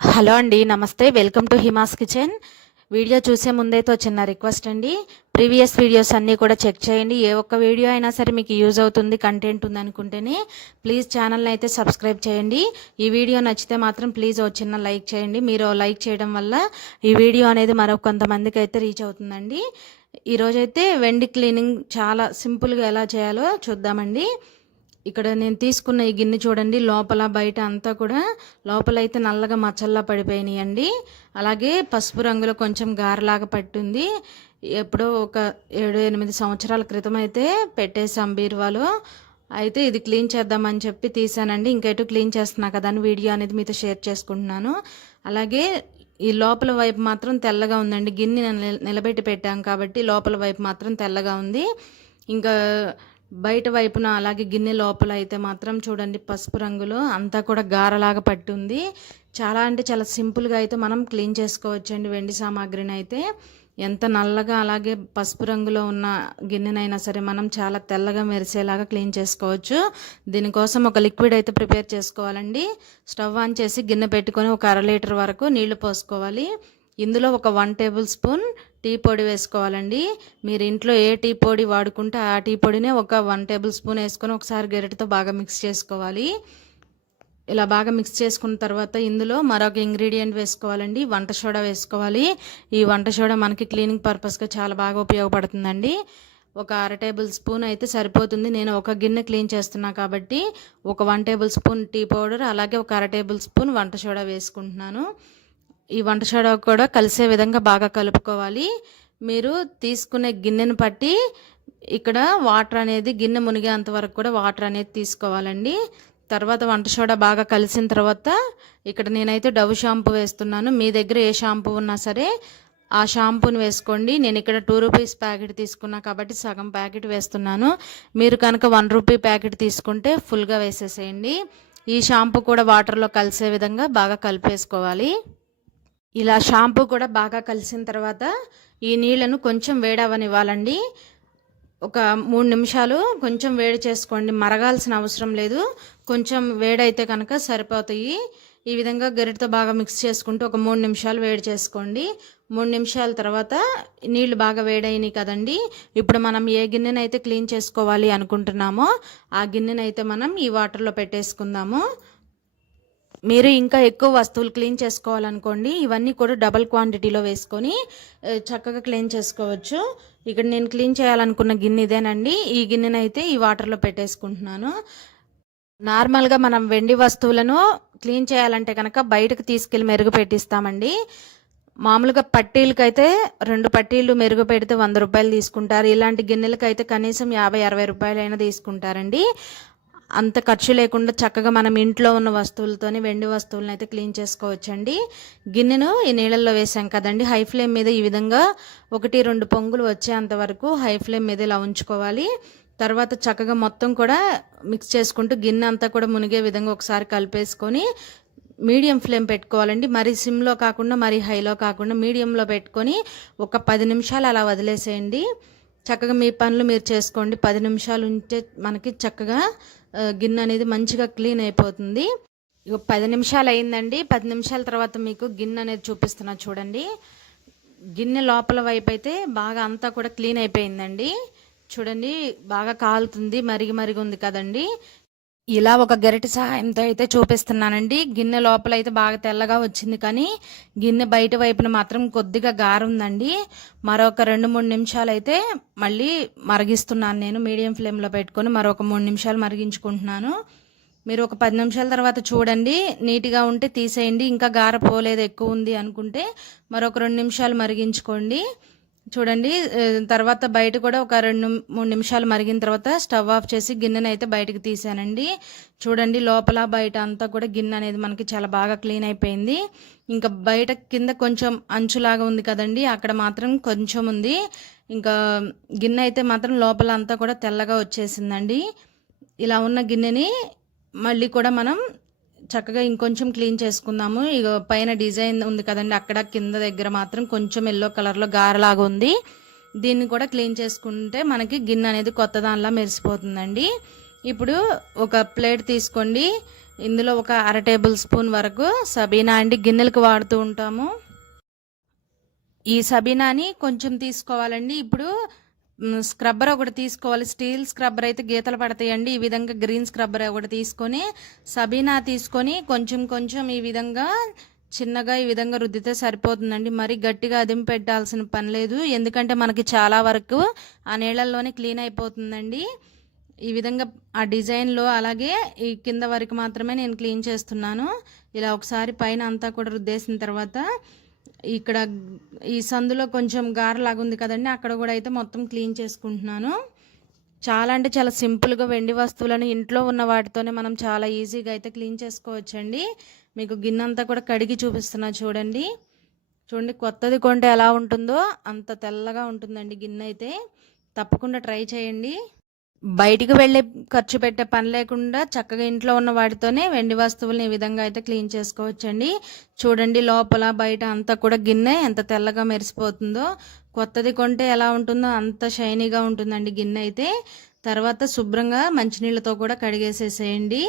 Hello అండి నమస్తే. Welcome to Hima's kitchen. Video చూసే ముందైతే చిన్న రిక్వెస్ట్ అండి. ప్రీవియస్ వీడియోస్ అన్నీ కూడా చెక్ చేయండి. ఏ ఒక్క వీడియో అయినా సరే మీకు యూజ్ అవుతుంది కంటెంట్ ఉంది అనుకుంటేనే ప్లీజ్ ఛానల్ని అయితే సబ్స్క్రైబ్ చేయండి. ఈ వీడియో నచ్చితే మాత్రం ప్లీజ్ ఓ చిన్న లైక్ చేయండి. మీరు లైక్ చేయడం వల్ల ఈ వీడియో అనేది మరొక కొంతమందికి అయితే రీచ్ అవుతుందండి. ఈరోజైతే వెండి క్లీనింగ్ చాలా సింపుల్గా ఎలా చేయాలో చూద్దామండి. ఇక్కడ నేను తీసుకున్న ఈ గిన్నె చూడండి లోపల బయట అంతా కూడా లోపల అయితే నల్లగా మచ్చల్లా పడిపోయినాయండి. అలాగే పసుపు రంగులో కొంచెం గారలాగా పట్టుంది. ఎప్పుడో ఒక ఏడు ఎనిమిది సంవత్సరాల క్రితం అయితే పెట్టేసాం బీరువాలో. అయితే ఇది క్లీన్ చేద్దామని చెప్పి తీసానండి ఇంకెటు క్లీన్ చేస్తున్నా కదా అని వీడియో అనేది మీతో షేర్ చేసుకుంటున్నాను. అలాగే ఈ లోపల వైపు మాత్రం తెల్లగా ఉందండి. గిన్నె నిలబెట్టి పెట్టాం కాబట్టి లోపల వైపు మాత్రం తెల్లగా ఉంది. ఇంకా బయట వైపున అలాగే గిన్నె లోపల అయితే మాత్రం చూడండి పసుపు రంగులో అంతా కూడా గారలాగా పట్టుంది. చాలా అంటే చాలా సింపుల్గా అయితే మనం క్లీన్ చేసుకోవచ్చండి వెండి సామాగ్రిని అయితే. ఎంత నల్లగా అలాగే పసుపు రంగులో ఉన్న గిన్నెనైనా సరే మనం చాలా తెల్లగా మెరిసేలాగా క్లీన్ చేసుకోవచ్చు. దీనికోసం ఒక లిక్విడ్ అయితే ప్రిపేర్ చేసుకోవాలండి. స్టవ్ ఆన్ చేసి గిన్నె పెట్టుకొని ఒక అర లీటర్ వరకు నీళ్ళు పోసుకోవాలి. ఇందులో ఒక వన్ టేబుల్ స్పూన్ టీ పొడి వేసుకోవాలండి. మీరు ఇంట్లో ఏ టీ పొడి వాడుకుంటే ఆ టీ పొడినే ఒక వన్ టేబుల్ స్పూన్ వేసుకొని ఒకసారి గరిటెతో బాగా మిక్స్ చేసుకోవాలి. ఇలా బాగా మిక్స్ చేసుకున్న తర్వాత ఇందులో మరొక ఇంగ్రీడియంట్ వేసుకోవాలండి. వంట సోడా వేసుకోవాలి. ఈ వంట సోడా మనకి క్లీనింగ్ పర్పస్గా చాలా బాగా ఉపయోగపడుతుందండి. ఒక అర టేబుల్ స్పూన్ అయితే సరిపోతుంది. నేను ఒక గిన్నె క్లీన్ చేస్తున్నా కాబట్టి ఒక one tablespoon tea powder అలాగే ఒక అర టేబుల్ స్పూన్ వంట సోడా వేసుకుంటున్నాను. ఈ వంట సోడా కూడా కలిసే విధంగా బాగా కలుపుకోవాలి. మీరు తీసుకునే గిన్నెను బట్టి ఇక్కడ వాటర్ అనేది గిన్నె మునిగేంత వరకు కూడా వాటర్ అనేది తీసుకోవాలండి. తర్వాత వంట సోడా బాగా కలిసిన తర్వాత ఇక్కడ నేనైతే డవ్ షాంపూ వేస్తున్నాను. మీ దగ్గర ఏ షాంపూ ఉన్నా సరే ఆ షాంపూని వేసుకోండి. నేను ఇక్కడ టూ రూపీస్ ప్యాకెట్ తీసుకున్నా కాబట్టి సగం ప్యాకెట్ వేస్తున్నాను. మీరు కనుక వన్ రూపీ ప్యాకెట్ తీసుకుంటే ఫుల్గా వేసేసేయండి. ఈ షాంపూ కూడా వాటర్లో కలిసే విధంగా బాగా కలిపేసుకోవాలి. ఇలా షాంపూ కూడా బాగా కలిసిన తర్వాత ఈ నీళ్ళను కొంచెం వేడవనివ్వాలండి. ఒక మూడు నిమిషాలు కొంచెం వేడి చేసుకోండి. మరగాల్సిన అవసరం లేదు. కొంచెం వేడైతే కనుక సరిపోతాయి. ఈ విధంగా గరిటతో బాగా మిక్స్ చేసుకుంటూ ఒక మూడు నిమిషాలు వేడి చేసుకోండి. మూడు నిమిషాల తర్వాత నీళ్ళు బాగా వేడైనాయి కదండి. ఇప్పుడు మనం ఏ గిన్నెనైతే క్లీన్ చేసుకోవాలి అనుకుంటున్నామో ఆ గిన్నెనైతే మనం ఈ వాటర్లో పెట్టేసుకుందాము. మీరు ఇంకా ఎక్కువ వస్తువులు క్లీన్ చేసుకోవాలనుకోండి ఇవన్నీ కూడా డబల్ క్వాంటిటీలో వేసుకొని చక్కగా క్లీన్ చేసుకోవచ్చు. ఇక్కడ నేను క్లీన్ చేయాలనుకున్న గిన్నె ఇదేనండి. ఈ గిన్నెనైతే ఈ వాటర్లో పెట్టేసుకుంటున్నాను. నార్మల్గా మనం వెండి వస్తువులను క్లీన్ చేయాలంటే కనుక బయటకు తీసుకెళ్ళి మెరుగు పెట్టిస్తామండి. మామూలుగా పట్టీలకైతే రెండు పట్టీలు మెరుగు పెడితే వంద రూపాయలు తీసుకుంటారు. ఇలాంటి గిన్నెలకైతే కనీసం యాభై అరవై రూపాయలైనా తీసుకుంటారండి. అంత ఖర్చు లేకుండా చక్కగా మనం ఇంట్లో ఉన్న వస్తువులతోని వెండి వస్తువులను అయితే క్లీన్ చేసుకోవచ్చండి. గిన్నెను ఈ నీళ్ళల్లో వేసాం కదండి. హై ఫ్లేమ్ మీద ఈ విధంగా ఒకటి రెండు పొంగులు వచ్చేంత వరకు హై ఫ్లేమ్ మీద ఇలా ఉంచుకోవాలి. తర్వాత చక్కగా మొత్తం కూడా మిక్స్ చేసుకుంటూ గిన్నె అంతా కూడా మునిగే విధంగా ఒకసారి కలిపేసుకొని మీడియం ఫ్లేమ్ పెట్టుకోవాలండి. మరి సిమ్లో కాకుండా మరి హైలో కాకుండా మీడియంలో పెట్టుకొని ఒక పది నిమిషాలు అలా వదిలేసేయండి. చక్కగా మీ పనులు మీరు చేసుకోండి. పది నిమిషాలు ఉంటే మనకి చక్కగా గిన్నె అనేది మంచిగా క్లీన్ అయిపోతుంది. ఇక పది నిమిషాలు అయిందండి. పది నిమిషాల తర్వాత మీకు గిన్నె అనేది చూపిస్తున్నా చూడండి. గిన్నె లోపల వైపు అయితే బాగా అంతా కూడా క్లీన్ అయిపోయిందండి. చూడండి బాగా కాలుతుంది మరిగి మరిగి ఉంది కదండి. ఇలా ఒక గరిటె సహాయంతో అయితే చూపిస్తున్నానండి. గిన్నె లోపల అయితే బాగా తెల్లగా వచ్చింది కానీ గిన్నె బయట వైపున మాత్రం కొద్దిగా గారుందండి. మరొక రెండు మూడు నిమిషాలు అయితే మళ్ళీ మరిగిస్తున్నాను నేను. మీడియం ఫ్లేమ్లో పెట్టుకొని మరొక మూడు నిమిషాలు మరిగించుకుంటున్నాను. మీరు ఒక పది నిమిషాల తర్వాత చూడండి. నీట్గా ఉంటే తీసేయండి. ఇంకా గార పోలేదు ఎక్కువ ఉంది అనుకుంటే మరొక రెండు నిమిషాలు మరిగించుకోండి. చూడండి తర్వాత బయట కూడా ఒక రెండు మూడు నిమిషాలు మరిగిన తర్వాత స్టవ్ ఆఫ్ చేసి గిన్నెనైతే అయితే బయటకు తీసానండి. చూడండి లోపల బయట అంతా కూడా గిన్నె అనేది మనకి చాలా బాగా క్లీన్ అయిపోయింది. ఇంకా బయట కింద కొంచెం అంచులాగా ఉంది కదండి అక్కడ మాత్రం కొంచెం ఉంది. ఇంకా గిన్నె అయితే మాత్రం లోపల అంతా కూడా తెల్లగా వచ్చేసిందండి. ఇలా ఉన్న గిన్నెని మళ్ళీ కూడా మనం చక్కగా ఇంకొంచెం క్లీన్ చేసుకుందాము. ఇక పైన డిజైన్ ఉంది కదండి అక్కడ కింద దగ్గర మాత్రం కొంచెం ఎల్లో కలర్లో గారలాగా ఉంది. దీన్ని కూడా క్లీన్ చేసుకుంటే మనకి గిన్నె అనేది కొత్త దానిలా మెరిసిపోతుందండి. ఇప్పుడు ఒక ప్లేట్ తీసుకోండి. ఇందులో ఒక అర టేబుల్ స్పూన్ వరకు సబీనా అండి గిన్నెలకు వాడుతూ ఉంటాము. ఈ సబీనాని కొంచెం తీసుకోవాలండి. ఇప్పుడు స్క్రబ్బర్ ఒకటి తీసుకోవాలి. స్టీల్ స్క్రబ్బర్ అయితే గీతలు పడతాయండి. ఈ విధంగా గ్రీన్ స్క్రబ్బర్ ఒకటి తీసుకొని సబీనా తీసుకొని కొంచెం కొంచెం ఈ విధంగా చిన్నగా ఈ విధంగా రుద్దితే సరిపోతుందండి. మరి గట్టిగా అదిం పెట్టాల్సిన పని లేదు. ఎందుకంటే మనకి చాలా వరకు ఆ నీళ్ళల్లోనే క్లీన్ అయిపోతుందండి. ఈ విధంగా ఆ డిజైన్లో అలాగే ఈ కింద వరకు మాత్రమే నేను క్లీన్ చేస్తున్నాను. ఇలా ఒకసారి పైన అంతా కూడా రుద్దేసిన తర్వాత ఇక్కడ ఈ సందులో కొంచెం గారలాగా ఉంది కదండి అక్కడ కూడా అయితే మొత్తం క్లీన్ చేసుకుంటున్నాను. చాలా అంటే చాలా సింపుల్గా వెండి వస్తువులను ఇంట్లో ఉన్న వాటితోనే మనం చాలా ఈజీగా అయితే క్లీన్ చేసుకోవచ్చండి. మీకు గిన్నె అంతా కూడా కడిగి చూపిస్తున్నా చూడండి. చూడండి కొత్తది కొంటే ఎలా ఉంటుందో అంత తెల్లగా ఉంటుందండి గిన్నె అయితే తప్పకుండా ట్రై చేయండి. బయటికి వెళ్ళే ఖర్చు పెట్టే పని లేకుండా చక్కగా ఇంట్లో ఉన్న వాటితోనే వెండి వస్తువులను ఈ విధంగా అయితే క్లీన్ చేసుకోవచ్చండి. చూడండి లోపల బయట అంతా కూడా గిన్నె ఎంత తెల్లగా మెరిసిపోతుందో. కొత్తది కొంటే ఎలా ఉంటుందో అంత షైనీగా ఉంటుందండి గిన్నె అయితే. తర్వాత శుభ్రంగా మంచినీళ్ళతో కూడా కడిగేసేసేయండి.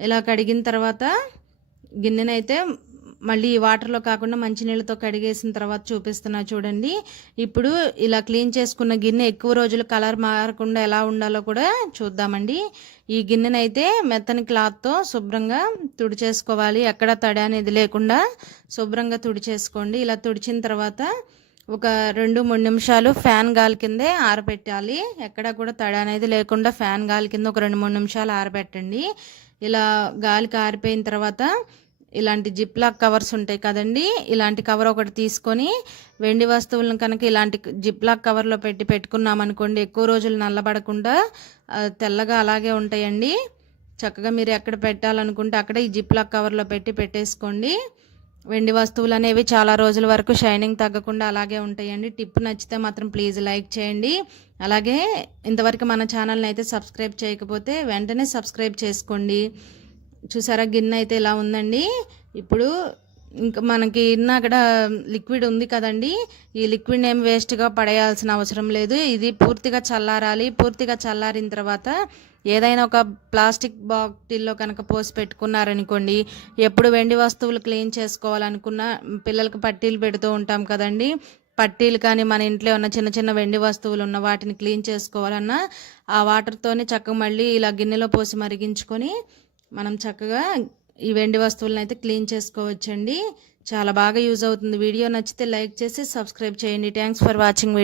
ఇలా కడిగిన తర్వాత గిన్నెనైతే మళ్ళీ ఈ వాటర్లో కాకుండా మంచినీళ్ళతో కడిగేసిన తర్వాత చూపిస్తున్నా చూడండి. ఇప్పుడు ఇలా క్లీన్ చేసుకున్న గిన్నె ఎక్కువ రోజులు కలర్ మారకుండా ఎలా ఉండాలో కూడా చూద్దామండి. ఈ గిన్నెనైతే మెత్తని క్లాత్తో శుభ్రంగా తుడిచేసుకోవాలి. ఎక్కడ తడి అనేది లేకుండా శుభ్రంగా తుడిచేసుకోండి. ఇలా తుడిచిన తర్వాత ఒక రెండు మూడు నిమిషాలు ఫ్యాన్ గాలి కిందే ఆరబెట్టాలి. ఎక్కడ కూడా తడి అనేది లేకుండా ఫ్యాన్ గాలి కింద ఒక రెండు మూడు నిమిషాలు ఆరబెట్టండి. ఇలా గాలికి ఆరిపోయిన తర్వాత ఇలాంటి జిప్లాక్ కవర్స్ ఉంటాయి కదండి ఇలాంటి కవర్ ఒకటి తీసుకొని వెండి వస్తువులను కనుక ఇలాంటి జిప్లాక్ కవర్లో పెట్టి పెట్టుకున్నామనుకోండి ఎక్కువ రోజులు నల్లబడకుండా తెల్లగా అలాగే ఉంటాయండి. చక్కగా మీరు ఎక్కడ పెట్టాలనుకుంటే అక్కడ ఈ జిప్లాక్ కవర్లో పెట్టి పెట్టేసుకోండి. వెండి వస్తువులు అనేవి చాలా రోజుల వరకు షైనింగ్ తగ్గకుండా అలాగే ఉంటాయండి. టిప్ నచ్చితే మాత్రం ప్లీజ్ లైక్ చేయండి. అలాగే ఇంతవరకు మన ఛానల్ని అయితే సబ్స్క్రైబ్ చేయకపోతే వెంటనే సబ్స్క్రైబ్ చేసుకోండి. చూసారా గిన్నె అయితే ఇలా ఉందండి? ఇప్పుడు ఇంకా మనకి ఇన్న అక్కడ లిక్విడ్ ఉంది కదండి. ఈ లిక్విడ్ ఏం వేస్ట్గా పడేయాల్సిన అవసరం లేదు. ఇది పూర్తిగా చల్లారాలి. పూర్తిగా చల్లారిన తర్వాత ఏదైనా ఒక ప్లాస్టిక్ బాటిల్లో కనుక పోసి పెట్టుకున్నారనుకోండి ఎప్పుడు వెండి వస్తువులు క్లీన్ చేసుకోవాలనుకున్న పిల్లలకు పట్టీలు పెడుతూ ఉంటాం కదండి. పట్టీలు కానీ మన ఇంట్లో ఉన్న చిన్న చిన్న వెండి వస్తువులు ఉన్న వాటిని క్లీన్ చేసుకోవాలన్నా ఆ వాటర్తోనే చక్కగా మళ్ళీ ఇలా గిన్నెలో పోసి మరిగించుకొని మనం చక్కగా ఈ వెండి వస్తువులను అయితే క్లీన్ చేసుకోవచ్చండి. చాలా బాగా యూజ్ అవుతుంది. వీడియో నచ్చితే లైక్ చేసి సబ్స్క్రైబ్ చేయండి. Thanks for watching video